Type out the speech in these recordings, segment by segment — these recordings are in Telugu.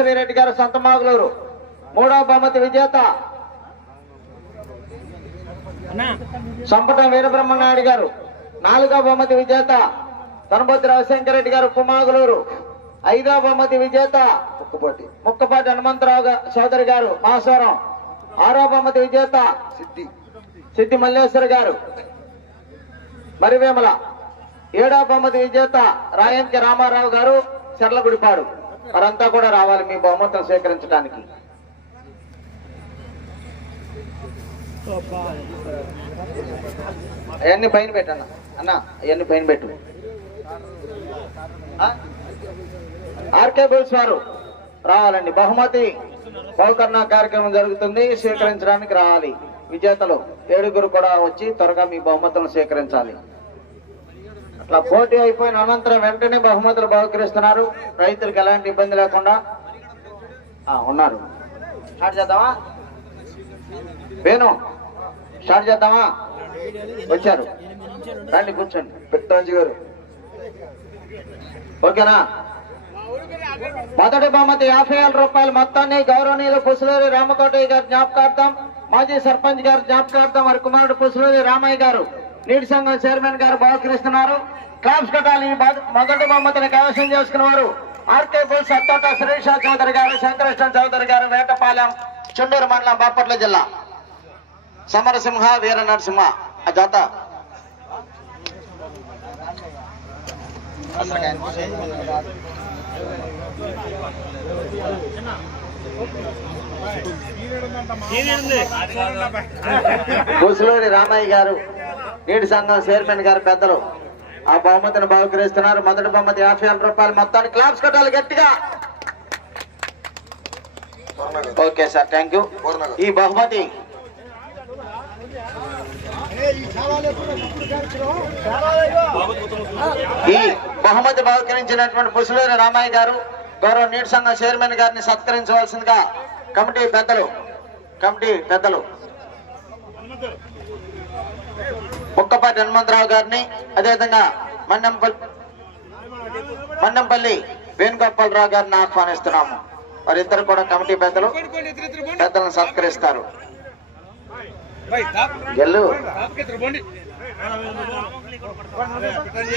తేజశ్రీ రెడ్డి గారు సంతమాగులూరు మూడవ బహుమతి విజేత. సంపట వీరబ్రహ్మనాయుడు గారు. నాలుగవ బహుమతి విజేత. తనబొద్ది రవిశంకర్ రెడ్డి గారు కుమాగులూరు ఐదవ బహుమతి విజేత. ముక్కపాటి. ముక్కపాటి హనుమంతరావు చౌదరి గారు మాసవరం. ఆరో బహుమతి విజేత. సిద్ధి. సిద్ధి మల్లేశ్వరి గారు. మరివేమల. ఏడవ బహుమతి విజేత. రాయంకి రామారావు గారు. చెర్లగుడిపాడు. వారంతా కూడా రావాలి మీ బహుమతులు స్వీకరించడానికి. అవన్నీ పైన పెట్టన్న అన్న. అవన్నీ పైన పెట్టు. ఆర్కే బుల్స్ వారు రావాలండి. బహుమతి పౌకర్ణ కార్యక్రమం జరుగుతుంది స్వీకరించడానికి రావాలి. విజేతలు ఏడుగురు కూడా వచ్చి త్వరగా మీ బహుమతులను స్వీకరించాలి. అట్లా పోటీ అయిపోయిన అనంతరం వెంటనే బహుమతులు బహుకరిస్తున్నారు. రైతులకు ఎలాంటి ఇబ్బంది లేకుండా. ఉన్నారు. స్టార్ట్ చేద్దామా? వేణు స్టార్ట్ చేద్దామా? వచ్చారు. రండి కూర్చోండి. పెట్టరాజు గారు. ఓకేనా? మొదటి బహుమతి యాభై వేల రూపాయల మొత్తాన్ని గౌరవనీయులు పుసులూరి రామకోటయ్య గారు జ్ఞాపకార్థం మాజీ సర్పంచ్ గారు జ్ఞాపకార్థం వారి కుమారుడు పుసులూరి రామయ్య గారు. నీటి సంఘం చైర్మన్ గారు బహుకరిస్తున్నారు. క్లాప్స్ కట్టాలి మొదటి బహుమతిని కైవసం చేసుకున్న వారు ఆర్కే బుల్స్ అత్తోట శ్రీష చౌదరి గారు శంకరకృష్ణ చౌదరి గారు వేటపాలెం చుండూరు మండలం బాపట్ల జిల్లా. సమరసింహ వీర నరసింహ ఆ జాత. ముసలూరి రామయ్య గారు నీటి సంఘం చైర్మన్ గారు పెద్దలు. ఆ బహుమతిని బహుకరిస్తున్నారు. మొదటి బహుమతి యాభై వేల రూపాయలు. మొత్తాన్ని క్లాప్స్ కట్టాలి గట్టిగా. Okay sir thank you. ఈ బహుమతి. ఈ బహుమతి బహుకరించినటువంటి పుసులూరి రామయ్య గారు గౌరవ నీటి సంఘం చైర్మన్ గారిని సత్కరించవలసిందిగా కమిటీ పెద్దలు కమిటీ పెద్దలు ముక్కపాటి హనుమంతరావు గారిని అదేవిధంగా మండంపల్లి మండంపల్లి వేణుగోపాలరావు గారిని ఆహ్వానిస్తున్నాము. వారిద్దరు కూడా కమిటీ పెద్దలు పెద్దలను సత్కరిస్తారు. గెల్లు.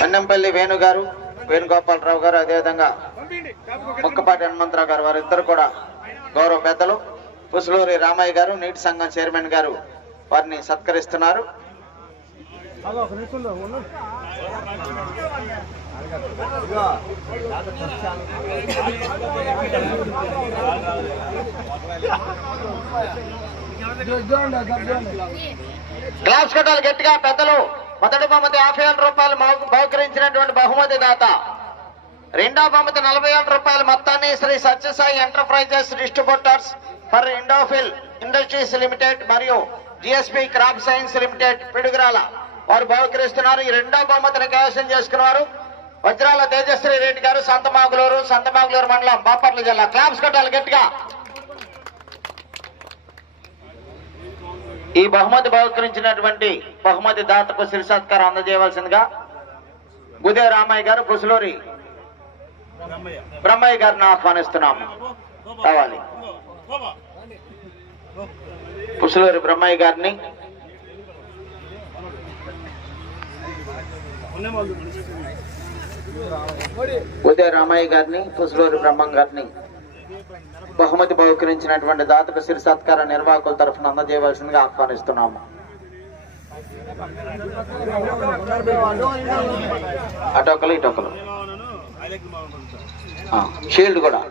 మండంపల్లి వేణు గారు వేణుగోపాలరావు గారు అదేవిధంగా ముక్కపాటి హనుమంతరావు గారు వారిద్దరు కూడా గౌరవ పెద్దలు. పుసులూరి రామయ్య గారు నీటి సంఘం చైర్మన్ గారు వారిని సత్కరిస్తున్నారు. గ్లాస్ కట్టాలి గట్టిగా పెద్దలు. మొదటి బహుమతి యాభై వేల రూపాయలు బహుకరించినటువంటి బహుమతి దాత. రెండో బహుమతి నలభై వేల రూపాయల మొత్తాన్ని Sri Sathya Sai enterprises distributors for Indofil industries limited మరియు GSP crop science limited Piduguralla. వారు బహుకరిస్తున్నారు. ఈ రెండో బహుమతిని కైవసం చేసుకున్నారు వజ్రాల తేజశ్రీ రెడ్డి గారు సంతమాగులూరు సంతమాగులూరు మండలం బాపట్ల జిల్లా. క్లాప్స్ కొట్టాలి గట్టిగా. ఈ బహుమతి బహుకరించినటువంటి బహుమతి దాతకు శిరి సత్కారం అందజేయవలసిందిగా గుదే రామయ్య గారు పుసులూరి బ్రహ్మయ్య గారిని ఆహ్వానిస్తున్నాము. కావాలి పుసులూరి బ్రహ్మయ్య గారిని ఉదయ రామయ్య గారిని పుసులూరి బ్రహ్మం గారిని బహుమతి బహుకరించినటువంటి దాతకు సిరి సత్కార నిర్వాహకుల తరఫున అందజేయవలసిందిగా ఆహ్వానిస్తున్నాము. అటొకలు ఇటొకలు. షీల్డ్ కూడా.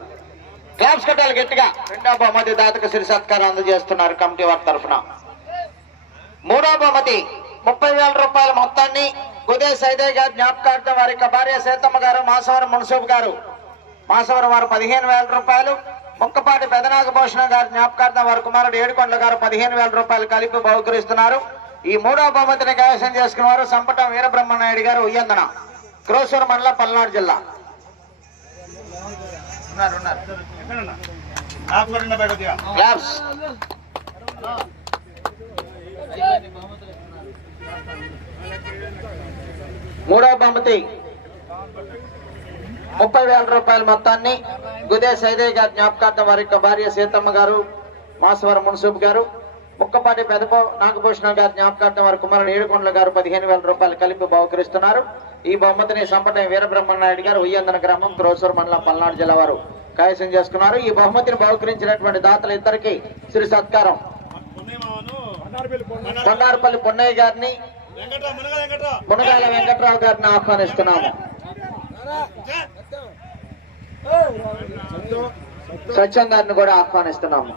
క్లాప్స్ కట్టాలి గట్టిగా. రెండో బహుమతి దాతక సిరి సత్కారం అందజేస్తున్నారు కమిటీ వారి తరఫున. మూడో బహుమతి ముప్పై వేల రూపాయల మొత్తాన్ని గుదే సైదయ్య గారి జ్ఞాపకార్థం వారి యొక్క భార్య సీతమ్మ గారు మాసవరం మున్సూబ్ గారు. మాసవరం వారు పదిహేను వేల రూపాయలు. ముక్కపాటి పెదనాగభూషణ గారి జ్ఞాపకార్థం వారి కుమారుడు ఏడుకొండల గారు పదిహేను వేల రూపాయలు కలిపి బహుకరిస్తున్నారు. ఈ మూడో బహుమతిని కైవసం చేసుకున్నారు సంపటం వీరబ్రహ్మనాయుడు గారు ఉయ్యందన క్రోసూరు మండలం పల్నాడు జిల్లా. క్లాప్స్ బహుమతి ముప్పై వేల రూపాయల మొత్తాన్ని గుదే సైదయ్య గారి జ్ఞాపకార్థం వారి యొక్క భార్య సీతమ్మ గారు మాసవరం మున్సూబ్ గారు ముక్కపాటి పెదపో నాగభూషణ గారి జ్ఞాపకార్థం వారి కుమారుడు ఏడుకొండల గారు పదిహేను వేల రూపాయలు కలిపి బహుకరిస్తున్నారు. ఈ బహుమతిని సంపటం వీరబ్రహ్మనాయుడు గారు ఉయ్యందన గ్రామం క్రోసూరు మండలం పల్నాడు జిల్లా వారు కైవసం చేసుకున్నారు. ఈ బహుమతిని బహుకరించినటువంటి దాతలు ఇద్దరికి శ్రీ సత్కారం. కొండారపల్లి పొన్నయ్య గారిని మునగాల వెంకట్రావు గారిని ఆహ్వానిస్తున్నాము. సత్యం గారిని కూడా ఆహ్వానిస్తున్నాము.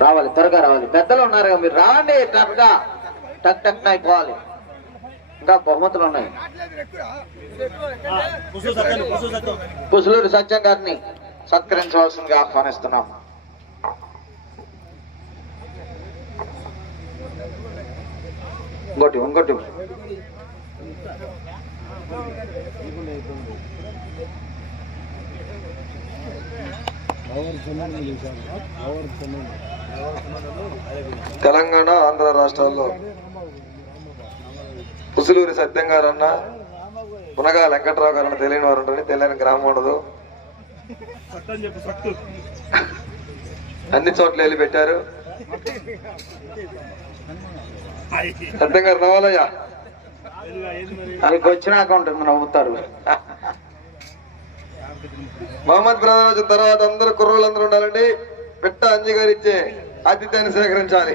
రావాలి త్వరగా రావాలి. పెద్దలు ఉన్నారు మీరు. రాండి త్వరగా టక్ టక్ అయిపోవాలి ఇంకా బహుమతులు ఉన్నాయి. పుసులూరు సత్యం గారిని సత్కరించవలసిందిగా ఆహ్వానిస్తున్నాం ఇంకోటి ఇంకోటి. తెలంగాణ ఆంధ్ర రాష్ట్రాల్లో పుసులూరి సత్యం గారు అన్న మునగా వెంకట్రావు గారు అన్న తెలియని వారు ఉంటుంది తెలియని గ్రామం ఉండదు. అన్ని చోట్ల వెళ్ళి పెట్టారు. గారు నవ్వాలయ్యా వాళ్ళకి వచ్చినాక ఉంటుంది నవ్వుతారు. మహమ్మద్ బ్రదర్ వచ్చిన తర్వాత అందరూ కుర్రోళ్ళు అందరూ ఉండాలండి. పెట్ట అంజి గారు ఇచ్చే ఆతిథ్యాన్ని స్వీకరించాలి.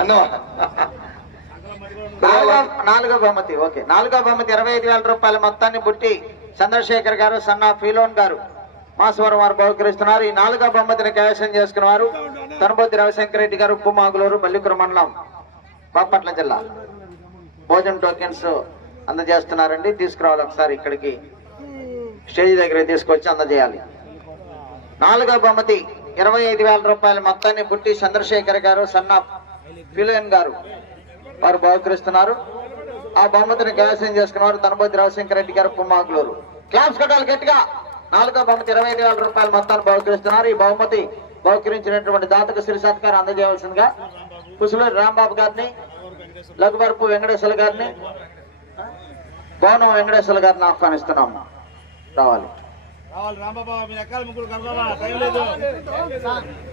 అన్నవా నాలుగో నాలుగో బహుమతి ఓకే. నాలుగో బహుమతి ఇరవై ఐదు వేల రూపాయల మొత్తాన్ని బుట్టి చంద్రశేఖర్ గారు సన్నా ఫీలోన్ గారు మాసవరం వారు బహుకరిస్తున్నారు. ఈ నాలుగో బహుమతిని కైవసం చేసుకున్నారు తనబోతి రవిశంకర్ రెడ్డి గారు ఉప్పుమాగులూరు బల్లికుర మండలం బాపట్ల జిల్లా. భోజనం టోకెన్స్ అందజేస్తున్నారండి. తీసుకురావాలి ఒకసారి ఇక్కడికి. స్టేజ్ దగ్గర తీసుకొచ్చి అందజేయాలి. నాలుగో బహుమతి ఇరవై ఐదు వేల రూపాయల మొత్తాన్ని బుట్టి చంద్రశేఖర్ గారు సన్నా ఫిలియన్ గారు. వారు బహుకరిస్తున్నారు. ఆ బహుమతిని కైవసం చేసుకున్నారు ధనబోతి రవిశంకర్ రెడ్డి గారు పుమ్మాకులూరు క్లాప్స్ కట్టాలి గట్టిగా. నాలుగో బహుమతి ఇరవై ఐదు వేల రూపాయల మొత్తాన్ని బహుకరిస్తున్నారు. ఈ బహుమతి బహుకరించినటువంటి దాతకు శ్రీ సత్కారం అందజేయవలసిందిగా కుసులూరి రాంబాబు గారిని లఘువరపు వెంకటేశ్వర గారిని భవనం వెంకటేశ్వర గారిని ఆహ్వానిస్తున్నాము రావాలి.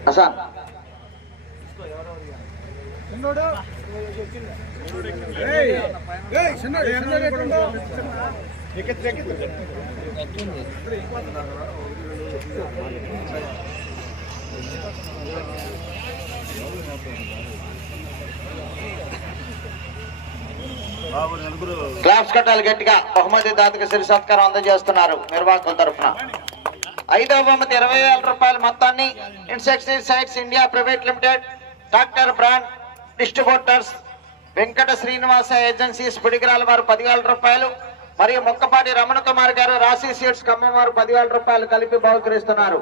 అసాన్ నలుగురు క్లాప్స్ కట్టాలి గట్టిగా. బహుమతి దాతకు సిరి సత్కారం అందజేస్తున్నారు నిర్వాహకుల తరఫున. ఐదవ బహుమతి ఇరవై వేల రూపాయల మొత్తాన్ని insecticides India private limited doctor brand distributors Venkata Srinivasa agencies Piduguralla వారు పదివేల రూపాయలు మరియు మొక్కపాటి రమణ కుమార్ గారు రాశి సీట్స్ ఖమ్మం వారు పదివేల రూపాయలు కలిపి బహుకరిస్తున్నారు.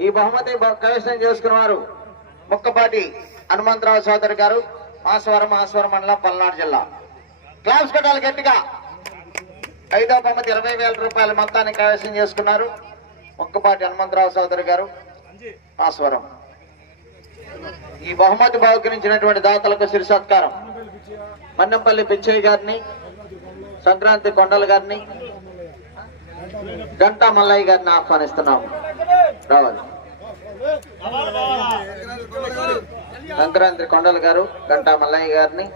ఈ బహుమతి బహు- కైవసం చేసుకున్న వారు ముక్కపాటి హనుమంతరావు సోదరి గారు మాసవరం మాసవరం మండలం పల్నాడు జిల్లా. క్లాస్ పెట్టాలి గట్టిగా. ఐదో బహుమతి ఇరవై వేల రూపాయల మొత్తాన్ని కైవసం చేసుకున్నారు ముక్కపాటి హనుమంతరావు సోదరి గారు మాస్వరం ఈ బహుమతి బహుకరించినటువంటి దాతలకు శిరి సత్కారం. మన్నెంపల్లి పిచ్చయ్య గారిని సంక్రాంతి కొండల గారిని గంటా మల్లయ్య గారిని ఆహ్వానిస్తున్నాము. రావాలి. సంక్రాంతి కొండల గారు గంటా మల్లయ్య గారిని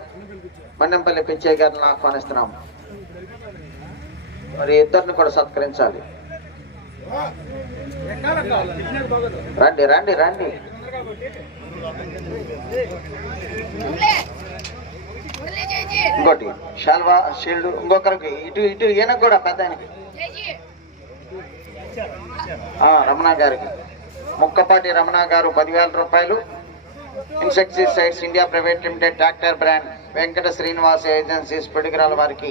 మన్నెంపల్లి పిచ్చయ్య గారిని ఆహ్వానిస్తున్నాము. మరి ఇద్దరిని కూడా సత్కరించాలి. రండి రండి రండి. ఇంకోటి షాల్వా షీల్డ్ ఇంకొకరికి ఇటు ఇటు ఈయన కూడా పెద్ద ఆయనకి. రమణ గారికి. ముక్కపాటి రమణ గారు పదివేల రూపాయలు. Insecticides India private limited tractor brand Venkata Srinivasa agencies Piduguralla వారికి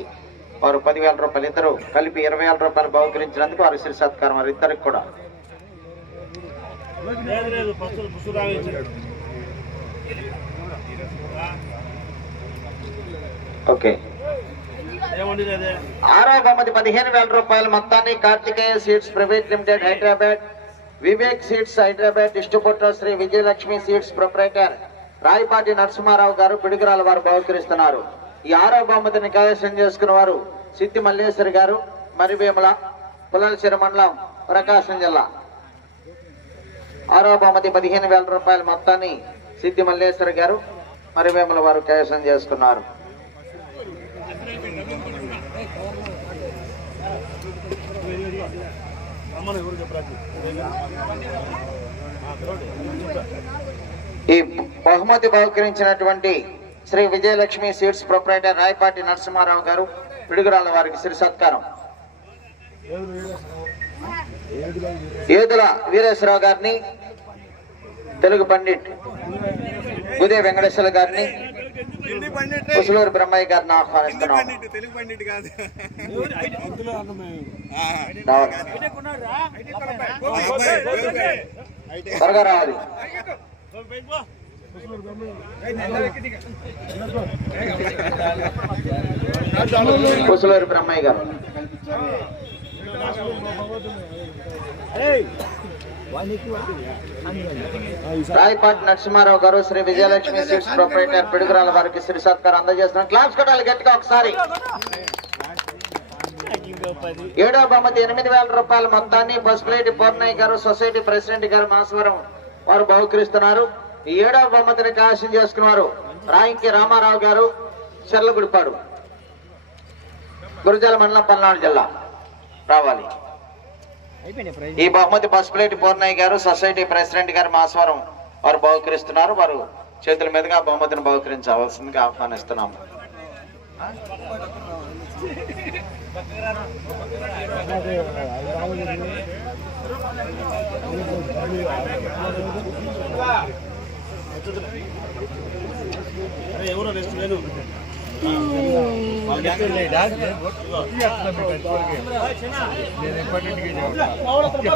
వారు పదివేల రూపాయలు. ఇద్దరు కలిపి ఇరవై వేల రూపాయలు బహుకరించినందుకు వారు శ్రీ సత్కారం వారు ఇద్దరికి కూడా. ఓకే. ఆరో బహుమతి పదిహేను వేల రూపాయల మొత్తాన్ని Karthikeya seeds private limited Hyderabad Vivek seeds Hyderabad distributor Sri Vijayalakshmi seeds proprietor Rayapati Narasimha Rao garu Piduguralla వారు బహుకరిస్తున్నారు. ఈ ఆరో బహుమతిని కైవసం చేసుకున్న వారు సిద్ధి మల్లేశ్వరి గారు మరివేముల పుల్లలచెర మండలం ప్రకాశం జిల్లా. ఆరో బహుమతి పదిహేను వేల రూపాయల మొత్తాన్ని సిద్ధి మల్లేశ్వరి గారు మరివేముల వారు కైవసం చేసుకున్నారు. ఎవరు ఈ బహుమతి బహుకరించినటువంటి శ్రీ విజయలక్ష్మి సీడ్స్ ప్రొపరేటర్ రాయపాటి నరసింహారావు గారు పిడుగురాళ్ళ వారికి సిరి సత్కారం. ఏదుల వీరేశ్వరరావు? గారిని తెలుగు పండిట్ ఉదయ వెంకటేశ్వర గారిని కుసులూరు బ్రహ్మయ్య గారిని ఆహ్వానిస్తున్నాం. తెలుగు పండిట్ కాదు. త్వరగా రావాలి కుసులూరు బ్రహ్మయ్య గారు. రాయపాటి నరసింహారావు గారు శ్రీ విజయలక్ష్మి సీట్స్ ప్రొపరేటర్ పిడుగురాల వారికి శ్రీ సత్కారం అందజేస్తున్నారు క్లాస్ కొట్టాలి గట్టిగా ఒకసారి. ఏడో బహుమతి ఎనిమిది వేల రూపాయల మొత్తాన్ని పసుపులేటి పూర్ణయ్య గారు సొసైటీ ప్రెసిడెంట్ గారు మాసవరం వారు బహుకరిస్తున్నారు. ఈ ఏడో బహుమతిని కాశం చేసుకున్నారు రాయింకి రామారావు గారు చెర్లగుడిపాడు గురుజల మండలం పల్నాడు జిల్లా. రావాలి. ఈ బహుమతి పసుపులేటి పూర్ణయ్య గారు సొసైటీ ప్రెసిడెంట్ గారు మాసవరం వారు బహుకరిస్తున్నారు. వారు చేతుల మీదుగా బహుమతిని బహుకరించవలసిందిగా ఆహ్వానిస్తున్నాము. ఎవరో రెస్ట్ లేదు?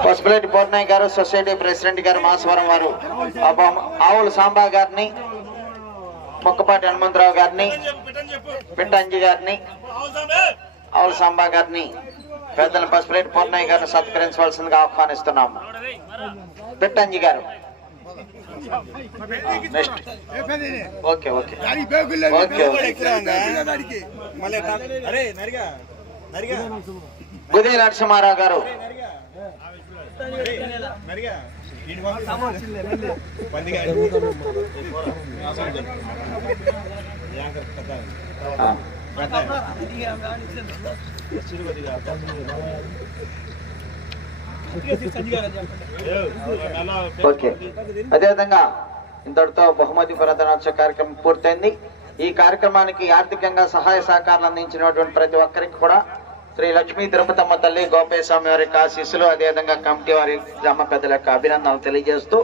పసుపులేటి పూర్ణయ్య గారు సొసైటీ ప్రెసిడెంట్ గారు మాసవరం వారు ఆవుల సాంబా గారిని మొక్కపాటి హనుమంతరావు గారిని పిట్టంజి గారిని ఆవుల సాంబా గారిని పెద్దల పసుపులేటి పూర్ణయ్య గారిని సత్కరించవలసిందిగా ఆహ్వానిస్తున్నాము. Pittanji garu next okay okay okay okay మళ్ళీ అరే నరిగా నరిగా గుది నరసింహారావు గారు. నరిగా పందిగా ఆ, ఓకే. అదేవిధంగా ఇంతటితో బహుమతి ప్రధానోత్సవ కార్యక్రమం పూర్తయింది. ఈ కార్యక్రమానికి ఆర్థికంగా సహాయ సహకారాలు అందించినటువంటి ప్రతి ఒక్కరికి కూడా శ్రీ లక్ష్మీ తిరుపతమ్మ తల్లి గోపయ్య స్వామి వారి యొక్క ఆశీస్సులు అదేవిధంగా కమిటీ వారి గ్రామ పెద్దల యొక్క అభినందనలు తెలియజేస్తూ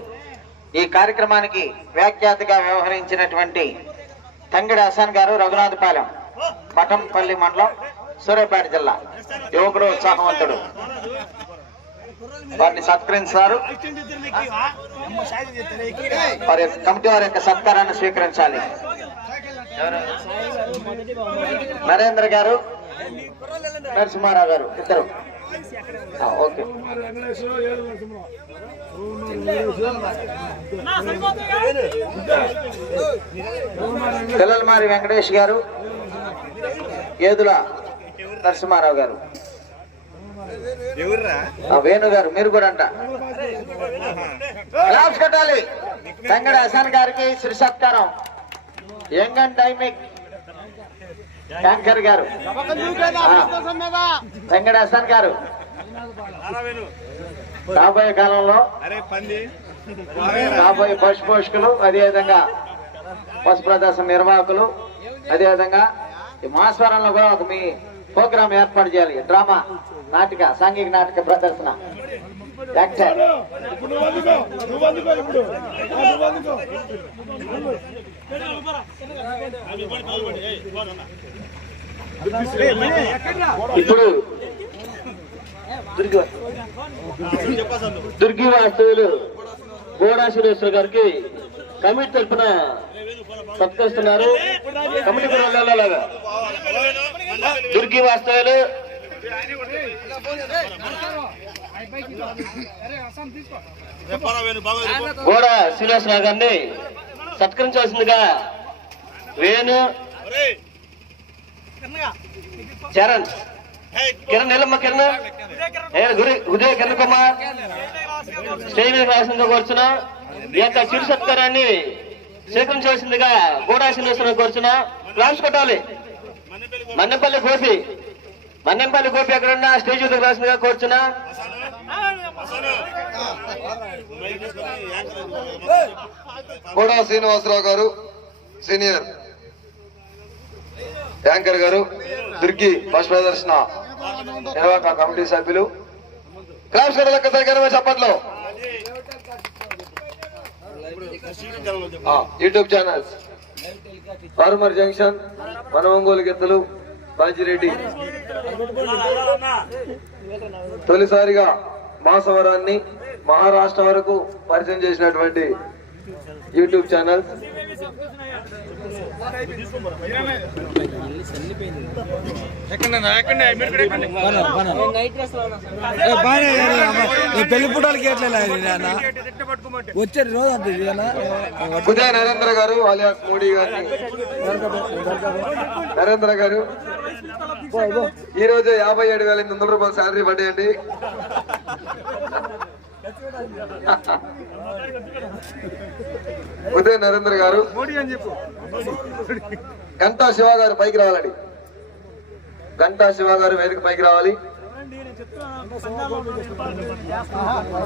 ఈ కార్యక్రమానికి వ్యాఖ్యాతగా వ్యవహరించినటువంటి తంగిడి హసన్ గారు రఘునాథపాలెం పటంపల్లి మండలం సూర్యాపేట జిల్లా. యువకుడు ఉత్సాహవంతుడు. వారిని సత్కరించారు. వారి కమిటీ వారి యొక్క సత్కారాన్ని స్వీకరించాలి. నరేంద్ర గారు నరసింహారావు గారు ఇద్దరు. ఆ, ఓకే. పిల్లలమారి వెంకటేష్ గారు ఏదుల నరసింహారావు గారు. వేణు గారు మీరు కూడా అంట. క్లాప్స్ కట్టాలి. వెంకట హసన్ గారికి శ్రీ సత్కారం యంగ్ అండ్ డైమిక్ యాంకర్ గారు. వెంకట హసన్ గారు. రాబోయే కాలంలో రాబోయే పశు పోషకులు అదేవిధంగా పశు ప్రదర్శన నిర్వాహకులు అదేవిధంగా ఈ మాస్వరంలో కూడా ఒక మీ ప్రోగ్రామ్ ఏర్పాటు చేయాలి. డ్రామా. నాటిక సాంఘిక నాటక ప్రదర్శన. యాక్టర్ ఇప్పుడు దుర్గి వాస్తువులు వాస్తవులు గోడా సురేశ్వర్ గారికి కమిటీ తరఫున సత్కరిస్తున్నారు. కమిటీ కూడా దుర్గి వాస్తవులు గోడ శ్రీనివాసరావు గారిని సత్కరించవలసిందిగా వేణు చరణ్. కిరణ్ నిలమ్మ కిరణ్. ఉదయ కిరణ్ కుమార్. స్టేజ్ మీద రాసిందో ఈ యొక్క చిరు సత్కారాన్ని స్వీకరించవలసిందిగా గోడా శ్రీనివాసరావు కూర్చున్నా. ప్లాన్స్ కొట్టాలి. మన్నెపల్లి కోసి మన్నెంపల్లి గోపి ఎక్కడున్నా స్టేజ్ మీద రాసిందిగా కూర్చున్నా. కూడా శ్రీనివాసరావు గారు సీనియర్ యాంకర్ గారు దుర్గి బస్ ప్రదర్శన నిర్వాహక కమిటీ సభ్యులు. క్లాస్ లెక్క సరిగ్గా చెప్పట్లో. YouTube channels. ఫార్మర్ జంక్షన్ మనమంగోలు ఒంగోలు బాజిరెడ్డి. తొలిసారిగా మాసవరాన్ని మహారాష్ట్ర వరకు పరిచయం చేసినటువంటి యూట్యూబ్ ఛానల్. పెళ్ళి పుట్టాలకి వచ్చారు రోజు? ఉదయ నరేంద్ర గారు అలియాస్ మోడీ గారిని నరేంద్ర గారు ఈ రోజు యాభై ఏడు వేల ఎనిమిది వందల రూపాయలు శాలరీ పడ్డాయండి. ఉదయ నరేంద్ర గారు గంటా శివ గారు పైకి రావాలండి. గంటా శివ గారు వేదిక పైకి రావాలి.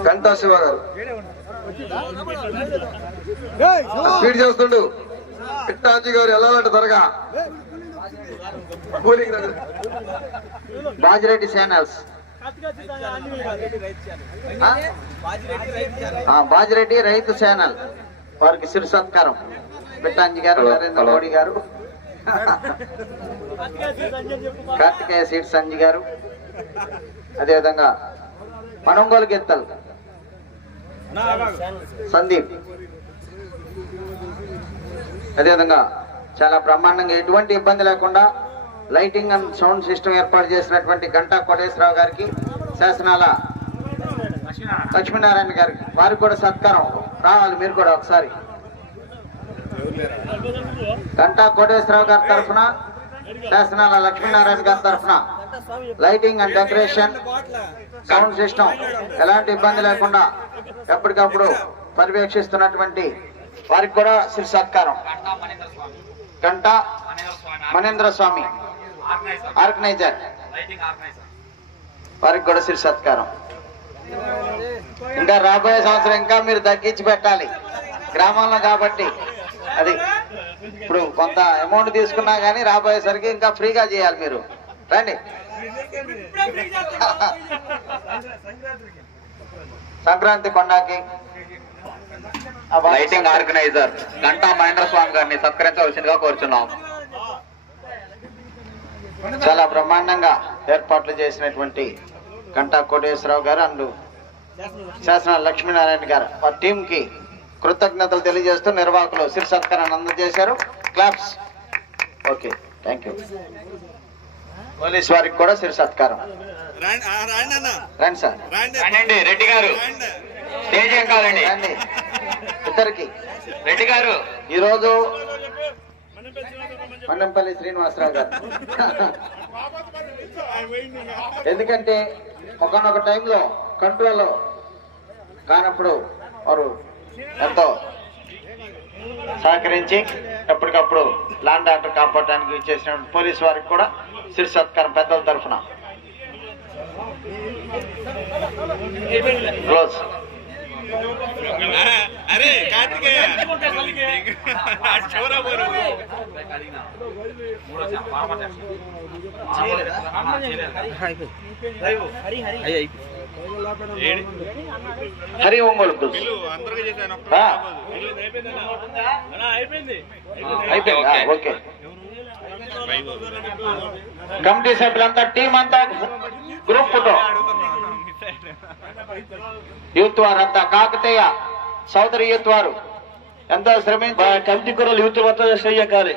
గంటా శివ గారు. స్పీడ్ చేస్తుండు. పిట్టాంజీ గారు వెళ్ళాలంట త్వరగా. బాజిరెడ్డి ఛానల్స్. ఆ, బాజిరెడ్డి రైతు ఛానల్. వారికి శిరు సత్కారం. బిట్టాంజి గారు నరేంద్ర. మోడీ గారు. కార్తికేయ సీట్ సంజయ్ గారు. అదేవిధంగా పనంగోలు గెత్తలు. సందీప్. అదేవిధంగా చాలా బ్రహ్మాండంగా ఎటువంటి ఇబ్బంది లేకుండా లైటింగ్ అండ్ సౌండ్ సిస్టమ్ ఏర్పాటు చేసినటువంటి గంటా కోటేశ్వరరావు గారికి శాసనాల లక్ష్మీనారాయణ గారికి వారికి కూడా సత్కారం. రావాలి మీరు కూడా ఒకసారి. గంటా కోటేశ్వరరావు గారి తరఫున శాసనాల లక్ష్మీనారాయణ గారి తరఫున lighting and decoration sound system ఎలాంటి ఇబ్బంది లేకుండా ఎప్పటికప్పుడు పర్యవేక్షిస్తున్నటువంటి వారికి కూడా శ్రీ సత్కారం. గంట మనేంద్ర స్వామి. ఆర్గనైజర్. వారికి కూడా శిర్ సత్కారం. ఇంకా రాబోయే సంవత్సరం ఇంకా మీరు తగ్గించి పెట్టాలి. గ్రామంలో కాబట్టి. అది. ఇప్పుడు కొంత అమౌంట్ తీసుకున్నా కానీ రాబోయేసరికి ఇంకా ఫ్రీగా చేయాలి మీరు. రండి. సంక్రాంతి కొండకి లైటింగ్ ఆర్గనైజర్ గంటా మహేంద్ర స్వామి గారిని సత్కరించవలసిందిగా కోరుచున్నాం. చాలా బ్రహ్మాండంగా ఏర్పాట్లు చేసినటువంటి గంటా కోటేశ్వరరావు గారు అండ్ శాసన లక్ష్మీనారాయణ గారు. వారి టీం కి కృతజ్ఞతలు తెలియజేస్తూ నిర్వాహకులు శిర్ సత్కారాన్ని అందజేశారు. Claps okay thank you police వారికి కూడా శిర్ సత్కారం. రాండి సార్. రాండి రండి రెడ్డి గారు. స్టేజ్ రండి. ఇద్దరికి. రెడ్డి గారు. ఈరోజు మన్నంపల్లి శ్రీనివాసరావు గారు. ఎందుకంటే ఒకనొక టైంలో కంట్రోల్లో కానప్పుడు వారు ఎంతో సహకరించి ఎప్పటికప్పుడు లాండ్ ఆర్డర్ కాపాడడానికి చేసిన పోలీస్ వారికి కూడా శిర్ సత్కారం పెద్దల తరఫున. క్లోజ్ అరే కార్తికేయ. చివర పోరు. హరి ఒంగోలు అయిపోయిందా ఓకే. కమిటీ సభ్యులంతా టీం అంతా గ్రూప్ ఫోటో. యూత్ వారంతా కాకతీయ సోదరి యూత్ వారు ఎంతో శ్రమించి కమిటీ కుర్రలు యూత్ మొత్తం చెయ్యకాలి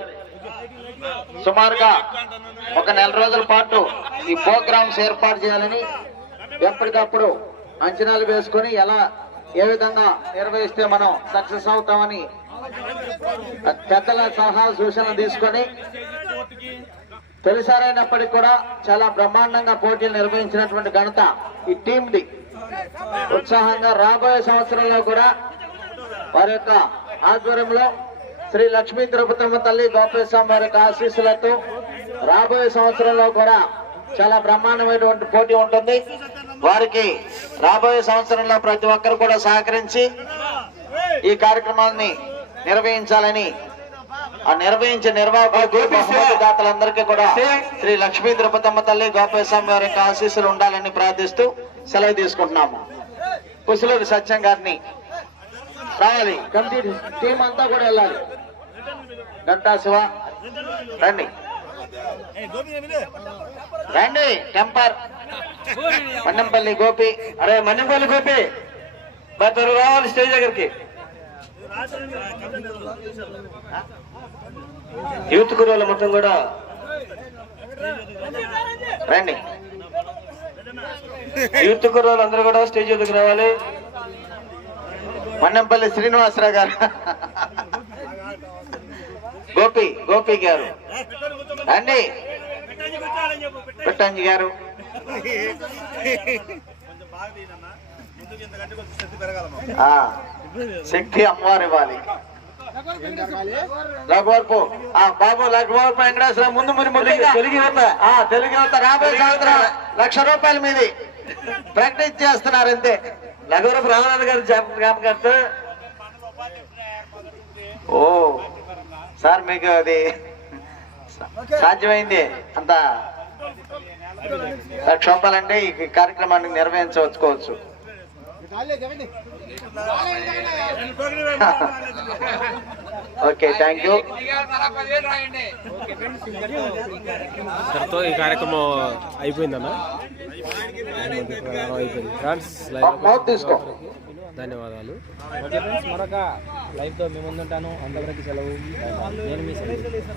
సుమారుగా ఒక నెల రోజుల పాటు ఈ ప్రోగ్రామ్స్ ఏర్పాటు చేయాలని ఎప్పటికప్పుడు అంచనాలు వేసుకొని ఎలా ఏ విధంగా నిర్వహిస్తే మనం సక్సెస్ అవుతామని పెద్దల సలహా సూచన తీసుకొని తొలిసారైనప్పటికీ కూడా చాలా బ్రహ్మాండంగా పోటీలు నిర్వహించినటువంటి ఘనత ఈ టీంది ఉత్సాహంగా రాబోయే సంవత్సరంలో కూడా వారి యొక్క ఆధ్వర్యంలో శ్రీ లక్ష్మీ తిరుపతమ్మ తల్లి గోపేశ్వరం వారి యొక్క ఆశీస్సులతో రాబోయే సంవత్సరంలో కూడా చాలా బ్రహ్మాండమైనటువంటి పోటీ ఉంటుంది. వారికి రాబోయే సంవత్సరంలో ప్రతి ఒక్కరు కూడా సహకరించి ఈ కార్యక్రమాన్ని నిర్వహించాలని ఆ నిర్వహించే దాతలందరికీ కూడా శ్రీ లక్ష్మీ తిరుపతమ్మ తల్లి గోపేశ్వరం వారి యొక్క ఆశీస్సులు ఉండాలని ప్రార్థిస్తూ సెలవు తీసుకుంటున్నాము. కుశలూరి సత్యం గారిని రావాలి. టీం అంతా కూడా వెళ్ళాలి. గంటా శివ. రండి. రండి టెంపర్. మన్నంపల్లి గోపి. అరే మన్నెపల్లి గోపి. మరి రావాలి స్టేజ్ దగ్గరికి. యూత్ కుర్రోళ్ళు మొత్తం కూడా రండి. యూత్ కుర్రోళ్ళు అందరూ కూడా స్టేజ్ దగ్గరికి రావాలి. మన్నంపల్లి శ్రీనివాసరావు గారు. గోపి గోపి గారు. రండి. పెట్టంజి గారు. శక్తి అమ్మవారు ఇవ్వాలి. లఘువర్పు ఆ బాబు లఘువర్పు వెంకటేశ్వర ముందు మరి ముందుగా తెలుగు యువత. ఆ, తెలుగు యువత రాబోయే సంవత్సరం లక్ష రూపాయల మీది. ప్రాక్టీస్ చేస్తున్నారు అంతే. లగవరపు రామనాథ్ గారి జ్ఞాప- జ్ఞాపకార్థ. ఓ సార్ మీకు అది సాధ్యమైంది. అంత లక్ష రూపాయలంటే ఈ కార్యక్రమాన్ని నిర్వహించవచ్చుకోవచ్చు. ఓకే థ్యాంక్ యూ ఈ కార్యక్రమం అయిపోయిందన్న అయిపోయింది ఫ్రెండ్స్ ధన్యవాదాలు. ఓకే ఫ్రెండ్స్ మరొక లైవ్తో మేము ముందుంటాను. అంతవరకు సెలవు. నేను మీ సెలవు.